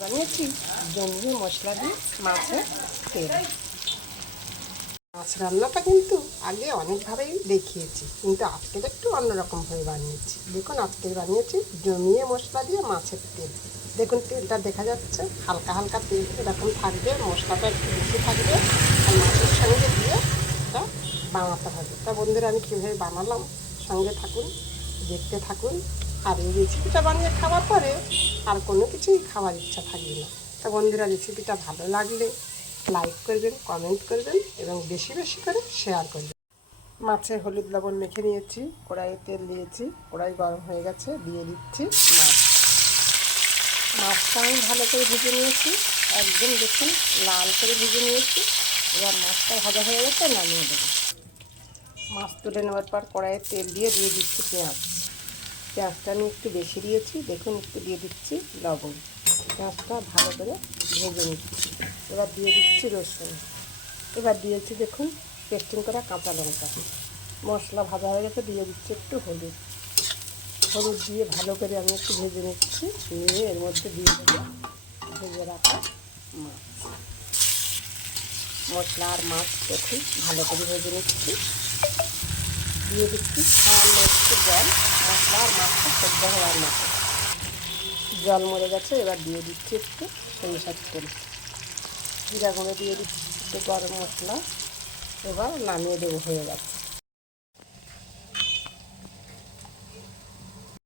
বানিয়েছি। জমিয়ে মশলা দিয়ে মাছের তেল। মাছ রান্নাটা কিন্তু আগে অনেকভাবেই দেখিয়েছি, কিন্তু আজকের একটু অন্যরকমভাবে বানিয়েছি। দেখুন, আজকের বানিয়েছি জমিয়ে মশলা দিয়ে মাছের তেল। দেখুন, তেলটা দেখা যাচ্ছে হালকা হালকা তেল, এরকম থাকবে, মশলাটা একটু বেশি থাকবে, আর মাছের সঙ্গে দিয়ে এটা বানাতে হবে। তা বন্ধুরা, আমি কীভাবে বানালাম? সঙ্গে থাকুন, দেখতে থাকুন। আর এই রেসিপিটা বানিয়ে খাওয়ার পরে আর কোনো কিছুই খাওয়ার ইচ্ছা থাকবে না। তা বন্ধুরা রেসিপিটা ভালো লাগলে লাইক করবেন কমেন্ট করবেন এবং বেশি বেশি করে শেয়ার করবেন। মাছে হলুদ লবণ মেখে নিয়েছি, কড়াইয়ে তেল দিয়েছি, কড়াই গরম হয়ে গেছে, দিয়ে দিচ্ছি মাছ। মাছটা আমি ভালো করে ভেজে নিয়েছি, একদম দেখুন লাল করে ভেজে নিয়েছি, এবার মাছটা ভাজা হয়ে গেছে, নামিয়ে দেবো। মাছ তুলে নেওয়ার পর কড়াইয়ে তেল দিয়ে দিয়ে দিচ্ছি পেঁয়াজ। পেঁয়াজটা আমি একটু বেশি দিয়েছি, দেখুন একটু দিয়ে দিচ্ছি লবণ। পেঁয়াজটা ভালো করে ভেজে নিচ্ছি। এবার দিয়ে দিচ্ছি রসুন। এবার দিয়েছি দেখুন পেস্টিং করা কাঁচা লঙ্কা। মশলা ভাজা হয়ে গেছে, দিয়ে দিচ্ছি একটু হলুদ। হলুদ দিয়ে ভালো করে আমি একটু ভেজে নিচ্ছি, নিয়ে এর মধ্যে দিয়ে দেবো ভেজে রাখা মাছ। মশলা আর মাছ দেখুন, ভালো করে ভেজে নিচ্ছি। দিয়ে দিচ্ছি একটু জল হওয়ার মতো। জল মরে গেছে, এবার দিয়ে দিচ্ছি একটু সরিষার তেল। জিরা গুঁড়ো দিয়ে দিচ্ছি একটু গরম মশলা। এবার নামিয়ে দেবো হয়ে গেছে।